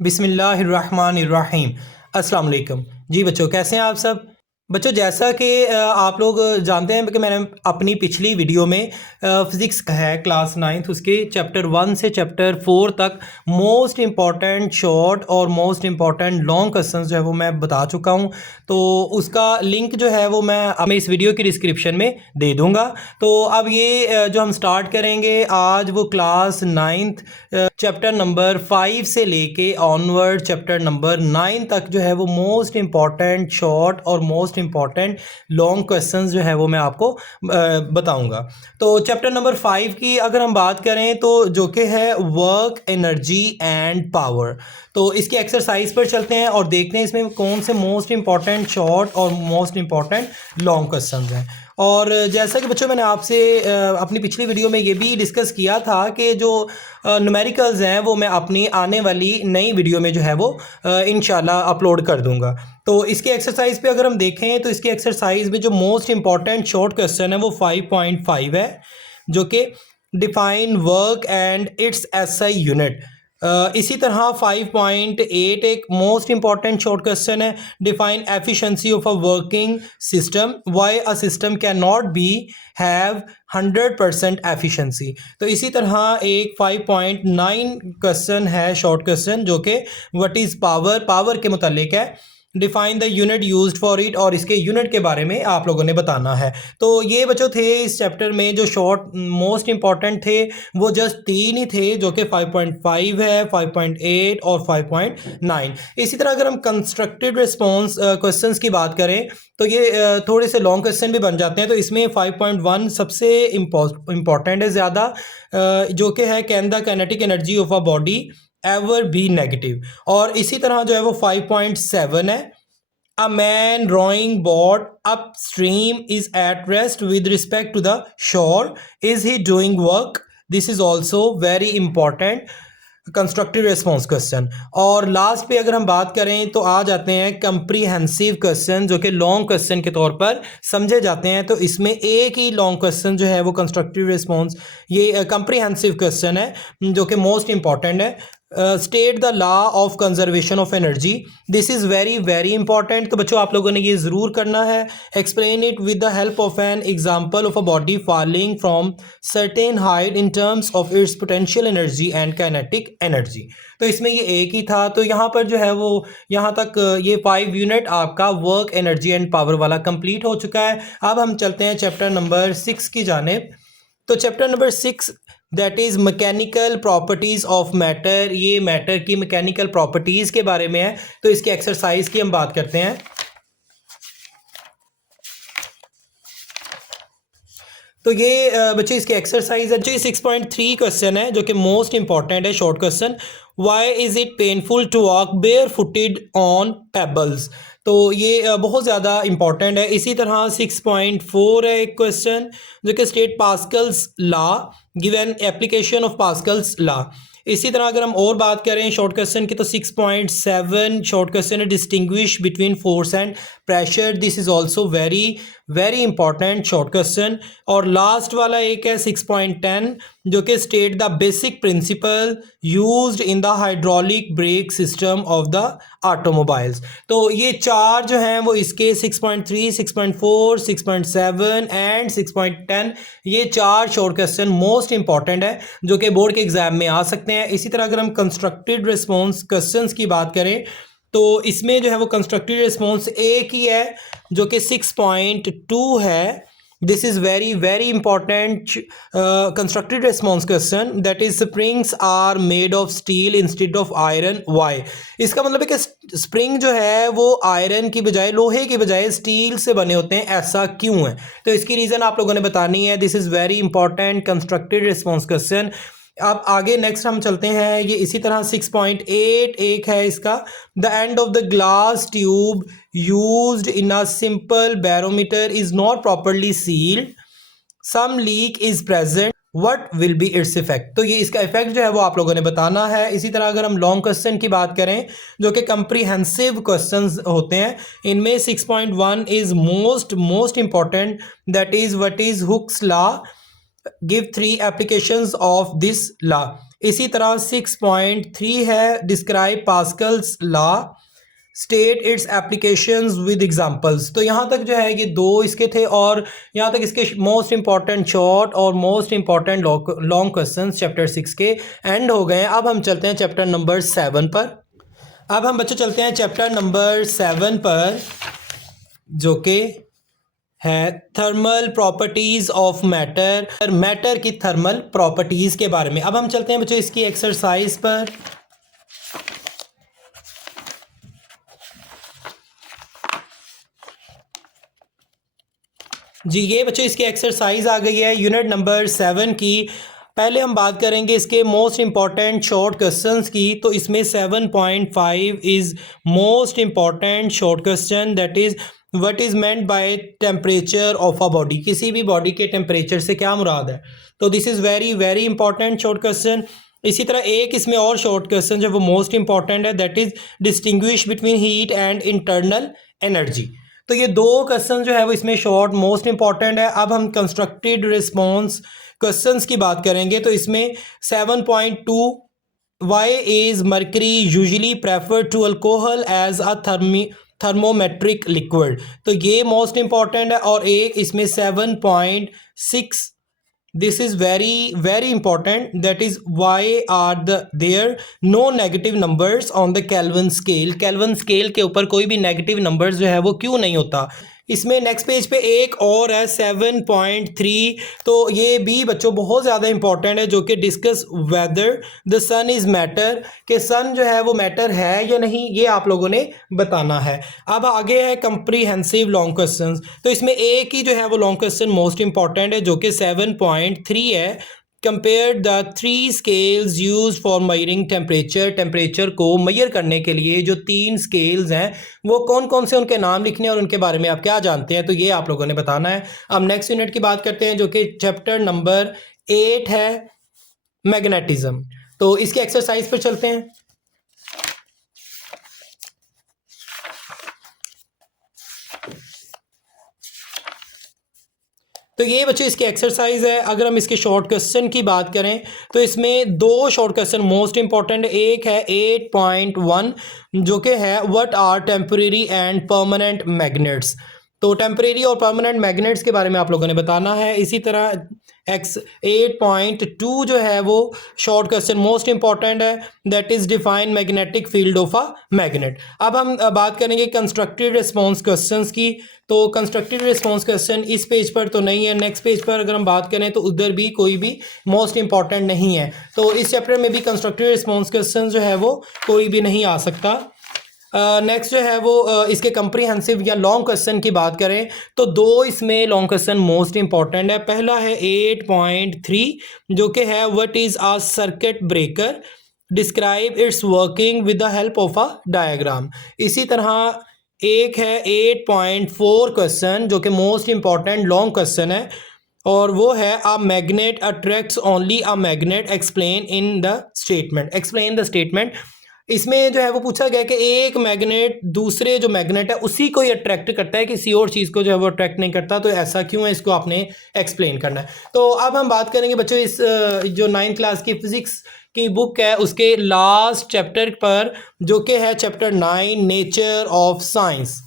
बिस्मिल्लाहिर्रहमानिर्रहीम। अस्सलाम वालेकुम। जी बच्चों, कैसे हैं आप सब? बच्चों, जैसा कि आप लोग जानते हैं कि मैंने अपनी पिछली वीडियो में फ़िज़िक्स है क्लास 9th उसके चैप्टर 1 से चैप्टर 4 तक मोस्ट इम्पॉर्टेंट शॉर्ट और मोस्ट इम्पॉर्टेंट लॉन्ग क्वेश्चंस जो है वो मैं बता चुका हूं। तो उसका लिंक जो है वो मैं इस वीडियो की डिस्क्रिप्शन में दे दूंगा। तो अब ये जो हम स्टार्ट करेंगे आज वो क्लास 9th चैप्टर नंबर 5 से लेके ऑनवर्ड चैप्टर नंबर 9 तक जो है वो मोस्ट इम्पॉर्टेंट शॉर्ट और मोस्ट इम्पॉर्टेंट लॉन्ग क्वेश्चंस जो है वो मैं आपको बताऊंगा। तो चैप्टर नंबर 5 की अगर हम बात करें तो जो कि है वर्क, एनर्जी एंड पावर। तो इसके एक्सरसाइज पर चलते हैं और देखते हैं इसमें कौन से मोस्ट इम्पॉर्टेंट शॉर्ट और मोस्ट इम्पॉर्टेंट लॉन्ग क्वेश्चंस हैं। और जैसा कि बच्चों मैंने आपसे अपनी पिछली वीडियो में ये भी डिस्कस किया था कि जो न्यूमेरिकल्स हैं वो मैं अपनी आने वाली नई वीडियो में जो है वो इंशाल्लाह अपलोड कर दूंगा। तो इसके एक्सरसाइज पे अगर हम देखें तो इसके एक्सरसाइज में जो मोस्ट इंपॉर्टेंट शॉर्ट क्वेश्चन है वो 5.5 है, जो कि define work and it's SI unit. इसी तरह 5.8 एक मोस्ट इंपॉर्टेंट शॉर्ट क्वेश्चन है, define efficiency of a working system, why a system can not be have 100% efficiency. तो इसी तरह एक 5.9 क्वेश्चन है शॉर्ट क्वेश्चन, जो कि व्हाट इज पावर, पावर के मुतालिक है, define the unit used for it, और इसके यूनिट के बारे में आप लोगों ने बताना है। तो ये बच्चों थे इस चैप्टर में जो शॉर्ट मोस्ट इंपॉर्टेंट थे वो जस्ट 3 ही थे, जो कि 5.5 है, 5.8 और 5.9। इसी तरह अगर हम कंस्ट्रक्टेड रिस्पॉन्स क्वेश्चंस की बात करें तो ये थोड़े से लॉन्ग क्वेश्चन भी बन जाते हैं। तो इसमें 5.1 सबसे इम्पॉर्टेंट है ज़्यादा, जो कि है can the kinetic energy of a body ever be negative. और इसी तरह जो है वो 5.7 है, a man rowing boat upstream is at rest with respect to the shore, is he doing work? This is also very important constructive response question. और last पे अगर हम बात करें तो आ जाते हैं कंप्रीहेंसिव क्वेश्चन, जो कि लॉन्ग क्वेश्चन के तौर पर समझे जाते हैं। तो इसमें एक ही लॉन्ग क्वेश्चन जो है वो कंस्ट्रक्टिव रिस्पॉन्स, ये कंप्रीहेंसिव क्वेश्चन है जो कि मोस्ट इंपॉर्टेंट है। State the law of conservation of energy, this is very very important. तो बच्चों आप लोगों ने ये ज़रूर करना है। Explain it with the help of an example of a body falling from certain height in terms of its potential energy and kinetic energy. तो इसमें ये एक ही था। तो यहाँ पर जो है वो यहाँ तक ये 5 यूनिट आपका वर्क, एनर्जी एंड पावर वाला कंप्लीट हो चुका है। अब हम चलते हैं चैप्टर नंबर 6 की जानिब। तो chapter number 6 that is mechanical properties of matter. ये मैटर की मैकेनिकल प्रॉपर्टीज़ के बारे में है। तो इसके एक्सरसाइज की हम बात करते हैं। तो ये बच्चे इसके एक्सरसाइज है। जो 6.3 क्वेश्चन है, जो कि मोस्ट इंपॉर्टेंट है short question, why is it painful to walk bare footed on pebbles. तो ये बहुत ज़्यादा इंपॉर्टेंट है। इसी तरह 6.4 है एक क्वेश्चन, जो कि state Pascal's law, give an application of Pascal's law. इसी तरह अगर हम और बात करें शॉर्ट क्वेश्चन की तो 6.7 शॉर्ट क्वेश्चन है, distinguish between force and pressure. This is also very very important short question. और लास्ट वाला एक है 6.10, जो कि state the basic principle used in the hydraulic brake system of the automobiles. तो ये चार जो हैं वो इसके 6.3, 6.4, 6.7 एंड 6.10, ये चार शॉर्ट क्वेश्चन मोस्ट इंपॉर्टेंट है जो कि बोर्ड के एग्जाम में आ सकते हैं। इसी तरह अगर हम कंस्ट्रक्टेड रिस्पॉन्स क्वेश्चंस की बात करें तो इसमें जो है वो कंस्ट्रक्टेड रिस्पॉन्स एक ही है, जो कि 6.2 है। This is very very important constructed response question, that is springs are made of steel instead of iron, why? इसका मतलब है कि स्प्रिंग जो है वो आयरन की बजाय, लोहे की बजाय स्टील से बने होते हैं, ऐसा क्यों है? तो इसकी रीज़न आप लोगों ने बतानी है। This is very important constructed response question. अब आगे नेक्स्ट हम चलते हैं। ये इसी तरह 6.8 एक है इसका, the end of the glass tube used in a simple barometer is not properly sealed, some leak is present, what will be its effect? तो ये इसका इफेक्ट जो है वो आप लोगों ने बताना है। इसी तरह अगर हम लॉन्ग क्वेश्चन की बात करें जो कि कंप्रीहेंसिव क्वेश्चंस होते हैं, इनमें 6.1 is most important, that is what is Hooke's law, give 3 applications of this law. इसी तरह 6.3 है describe Pascal's law, state its applications with examples. तो यहाँ तक जो है ये दो इसके थे और यहाँ तक इसके मोस्ट इंपॉर्टेंट शॉर्ट और most important long questions chapter 6 के एंड हो गए हैं। अब हम चलते हैं चैप्टर नंबर 7 पर। अब हम बच्चों चलते हैं चैप्टर नंबर 7 पर, जो कि है thermal properties of matter, matter की थर्मल प्रॉपर्टीज के बारे में। अब हम चलते हैं बच्चों इसकी एक्सरसाइज पर। जी ये बच्चों इसकी एक्सरसाइज आ गई है यूनिट नंबर 7 की। पहले हम बात करेंगे इसके मोस्ट इंपॉर्टेंट शॉर्ट क्वेश्चंस की। तो इसमें 7.5 is most important short question, that is what is meant by temperature of a body. किसी भी बॉडी के टेम्परेचर से क्या मुराद है। तो this is very very important short question. इसी तरह एक इसमें और शॉर्ट क्वेश्चन जो वो मोस्ट इंपॉर्टेंट है, that is distinguish between heat and internal energy. तो ये दो क्वेश्चन जो है वो इसमें शॉर्ट मोस्ट इंपॉर्टेंट है। अब हम कंस्ट्रक्टेड रिस्पॉन्स क्वेश्चंस की बात करेंगे। तो इसमें 7.2 why is mercury usually prefer to alcohol as a thermometric liquid. तो ये मोस्ट इंपॉर्टेंट है। और एक इसमें 7.6, this is very very important, that is why are there no negative numbers on the Kelvin scale. Kelvin scale के ऊपर कोई भी नेगेटिव नंबर्स जो है वो क्यों नहीं होता। इसमें नेक्स्ट पेज पे एक और है 7.3। तो ये भी बच्चों बहुत ज़्यादा इंपॉर्टेंट है, जो कि discuss whether the sun is matter, कि सन जो है वो मैटर है या नहीं, ये आप लोगों ने बताना है। अब आगे है कंप्रीहेंसिव लॉन्ग क्वेश्चंस। तो इसमें एक ही जो है वो लॉन्ग क्वेश्चन मोस्ट इंपॉर्टेंट है, जो कि 7.3 है। Compare the 3 scales use for measuring temperature. Temperature को मेजर करने के लिए जो 3 स्केल्स हैं वो कौन कौन से, उनके नाम लिखने और उनके बारे में आप क्या जानते हैं, तो ये आप लोगों ने बताना है। अब नेक्स्ट यूनिट की बात करते हैं, जो कि चैप्टर नंबर 8 है मैग्नेटिज्म। तो इसके एक्सरसाइज पर चलते हैं। तो ये बच्चों इसकी एक्सरसाइज है। अगर हम इसके शॉर्ट क्वेश्चन की बात करें तो इसमें दो शॉर्ट क्वेश्चन मोस्ट इंपॉर्टेंट, एक है 8.1 जो कि है what are temporary and permanent magnets. तो टेम्परेरी और परमानेंट मैग्नेट्स के बारे में आप लोगों ने बताना है। इसी तरह 8.2 जो है वो शॉर्ट क्वेश्चन मोस्ट इंपॉर्टेंट है, that is define magnetic field of a magnet. अब हम बात करेंगे कंस्ट्रक्टिव रिस्पॉन्स क्वेश्चंस की। तो कंस्ट्रक्टिव रिस्पॉन्स क्वेश्चन इस पेज पर तो नहीं है, नेक्स्ट पेज पर अगर हम बात करें तो उधर भी कोई भी मोस्ट इंपॉर्टेंट नहीं है। तो इस चैप्टर में भी कंस्ट्रक्टिव रिस्पॉन्स क्वेश्चन जो है वो कोई भी नहीं आ सकता। नेक्स्ट जो है वो इसके कंप्रीहेंसिव या लॉन्ग क्वेश्चन की बात करें तो दो इसमें लॉन्ग क्वेश्चन मोस्ट इंपॉर्टेंट है। पहला है 8.3 जो कि है what is a circuit breaker, describe it's working with the help of a diagram. इसी तरह एक है 8.4 क्वेश्चन जो कि मोस्ट इंपॉर्टेंट लॉन्ग क्वेश्चन है, और वो है a magnet attracts only a magnet, explain in the statement, explain the statement. इसमें जो है वो पूछा गया कि एक मैग्नेट दूसरे जो मैग्नेट है उसी को ही अट्रैक्ट करता है, किसी और चीज़ को जो है वो अट्रैक्ट नहीं करता, तो ऐसा क्यों है, इसको आपने एक्सप्लेन करना है। तो अब हम बात करेंगे बच्चों इस जो 9th क्लास की फिजिक्स की बुक है उसके लास्ट चैप्टर पर, जो कि है चैप्टर 9 नेचर ऑफ साइंस।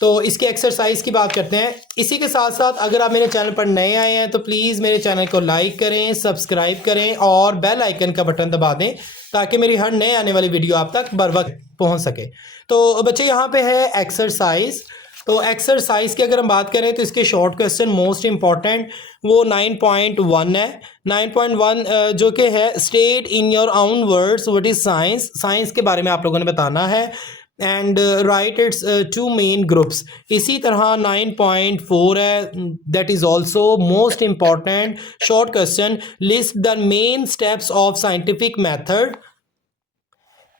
तो इसके एक्सरसाइज की बात करते हैं। इसी के साथ साथ अगर आप मेरे चैनल पर नए आए हैं तो प्लीज़ मेरे चैनल को लाइक करें, सब्सक्राइब करें और बेल आइकन का बटन दबा दें ताकि मेरी हर नए आने वाली वीडियो आप तक बर वक्त पहुँच सके। तो बच्चे यहाँ पे है एक्सरसाइज। तो एक्सरसाइज की अगर हम बात करें तो इसके शॉर्ट क्वेश्चन मोस्ट इंपॉर्टेंट वो 9.1 है। 9.1 जो कि है state in your own words what is science. Science के बारे में आप लोगों ने बताना है and right it's 2 main groups. इसी तरह 9.4 है, that is also most important short question, list the main steps of scientific method.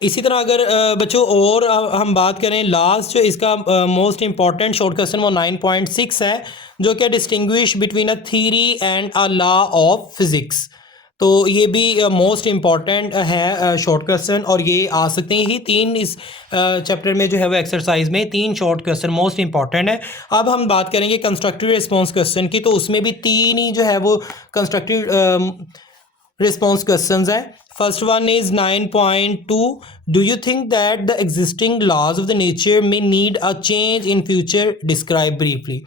इसी तरह अगर बच्चों और हम बात करें लास्ट जो इसका मोस्ट इंपॉर्टेंट शॉर्ट क्वेश्चन वो 9.6 है, जो कि distinguish between a theory and a law of physics. तो ये भी मोस्ट इम्पॉर्टेंट है शॉर्ट क्वेश्चन, और ये आ सकते हैं ही 3 इस चैप्टर में जो है वो एक्सरसाइज में 3 शॉर्ट क्वेश्चन मोस्ट इंपॉर्टेंट है। अब हम बात करेंगे कंस्ट्रक्टिव रिस्पॉन्स क्वेश्चन की, तो उसमें भी 3 ही जो है वो कंस्ट्रक्टिव रिस्पॉन्स क्वेश्चंस हैं। First one is 9.2, do you think that the existing laws of the nature में need a change in future, describe briefly.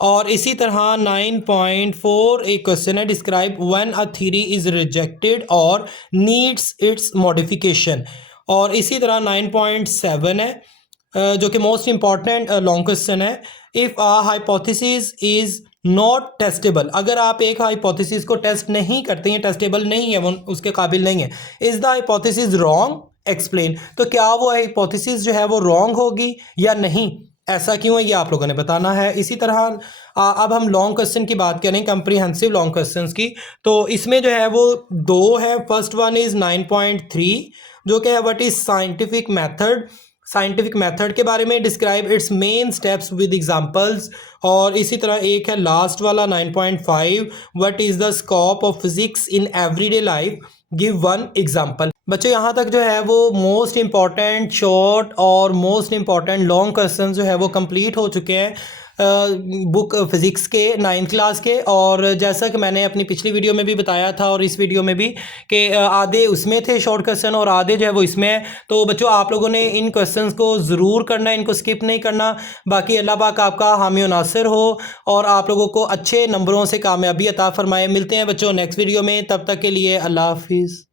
और इसी तरह 9.4 एक क्वेश्चन है, describe when a theory is rejected और नीड्स इट्स मॉडिफिकेशन। और इसी तरह 9.7 है जो कि मोस्ट इम्पॉर्टेंट लॉन्ग क्वेश्चन है, if a hypothesis is not testable, अगर आप एक हाइपोथेसिस को टेस्ट नहीं करते हैं, टेस्टेबल नहीं है, वो उसके काबिल नहीं है, is the hypothesis wrong, explain. तो क्या वो हाइपोथेसिस जो है वो रॉन्ग होगी या नहीं, ऐसा क्यों है, ये आप लोगों ने बताना है। इसी तरह अब हम लॉन्ग क्वेश्चन की बात करें, कंप्रीहेंसिव लॉन्ग क्वेश्चंस की, तो इसमें जो है वो दो है। फर्स्ट वन इज़ 9.3 जो कि है what is scientific method, scientific method के बारे में, describe it's main steps with examples. और इसी तरह एक है लास्ट वाला 9.5, what is the scope of physics in everyday life, give one example. बच्चों यहाँ तक जो है वो मोस्ट इंपॉर्टेंट शॉर्ट और मोस्ट इंपॉर्टेंट लॉन्ग क्वेश्चन जो है वो कंप्लीट हो चुके हैं बुक फिज़िक्स के 9th क्लास के। और जैसा कि मैंने अपनी पिछली वीडियो में भी बताया था और इस वीडियो में भी कि आधे उसमें थे शॉर्ट क्वेश्चन और आधे जो है वो इसमें है। तो बच्चों आप लोगों ने इन क्वेश्चंस को ज़रूर करना है, इनको स्किप नहीं करना। बाकी अल्लाह पाक आपका हामी व नासिर हो और आप लोगों को अच्छे नंबरों से कामयाबी अता फरमाए। मिलते हैं बच्चों नेक्स्ट वीडियो में, तब तक के लिए अल्लाह हाफिज़।